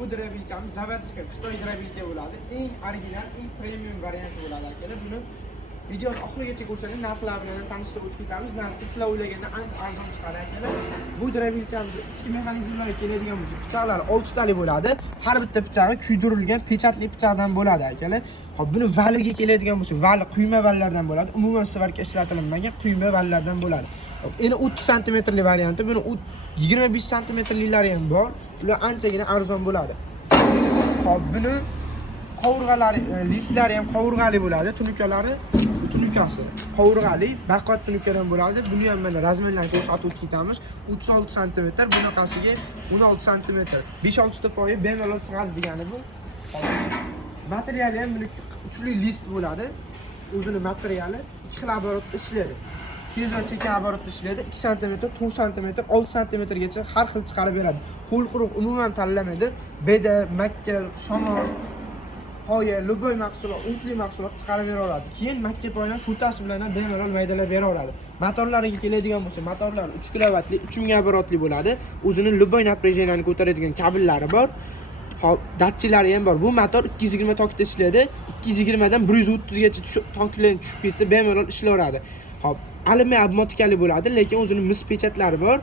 Bu drabilkamiz zavodskiy Xitoy drabilka bo'ladi. Eng original, eng premium varianti bo'ladi akalar. Buni videoni oxirigacha ko'rsangiz narxlari bilan tanishib o'tib ketamiz. Narxi sizlar o'ylagandan ancha arzon chiqadi akalar. Bu drabilkamiz ichki mexanizmlarga keladigan bo'lsa, pichoqlari 6 tali bo'ladi. Har bitta pichog'i kuydirilgan pechatli pichoqdan bo'ladi akalar. Hop, buni valiga keladigan bo'lsa, vali quyma vallardan bo'ladi. Umuman svarka ishlatilmagan quyma vallardan bo'ladi. Endi 30 santimetrli varianti, buni 25 santimetrlilari ham bor. Ular anchagina arzon bo'ladi. Hop, buni qovurg'alari, listlari ham qovurg'ali bo'ladi. Tunukalari, tunukasi qovurg'ali, baquvvat tunukadan bo'ladi. Buni ham mana razmerlarni ko'rsatib ketamiz. 36 santimetr, bunaqasiga 16 santimetr. 5-6 ta poyi bemalol sig'adi degani bu. Materiali ham buni uchli list bo'ladi. O'zini materiali ikki xil оборотda ishlaydi. Tez va sekin оборотda ishlaydi. 2 sm, 4 sm, 6 sm gacha har xil chiqarib beradi. Qo'l quruq umuman tanlamaydi. Beda, makka, somon, poya, любой mahsulot, o'tli mahsulot chiqarib bera oladi. Keyin makka poyadan sutasi bilan ham bemalol maydalab bera oladi. Motorlariga keladigan bo'lsa, motorlar 3 kilovatli, 3000 оборотli bo'ladi. O'zining любой напряжениeni ko'taradigan kabellari bor. Hop, datchilari ham bor. Bu motor 220 tokda ishlaydi. 220 dan 130 gacha toklar tushib ketsa bemalol ishlayveradi. Hop, alyumin obmotikali bo'ladi, lekin o'zining mis pechatlari bor.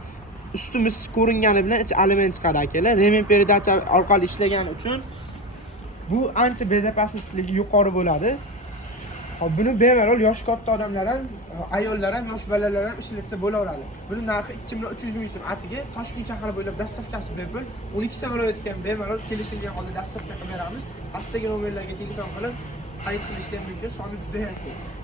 Usti mis ko'ringani bilan ichi alyumin chiqadi akalar. Remen передаcha orqali ishlagani uchun bu ancha bezopaslikligi yuqori bo'ladi. Hop, buni bemalol yosh katta odamlar ham, ayollar ham, yosh bolalar ham ishlatsa bo'laveradi. Buni narxi 2300 ming so'm atiga Toshkent shahri bo'ylab dastavkasi bepul. 12 ta viloyatga ham bemalol kelishilgan holda dastavka qilib beramiz. Astaga nomerlarga telefon qilib xarid qilishga mumkin. Soni juda ham ko'p.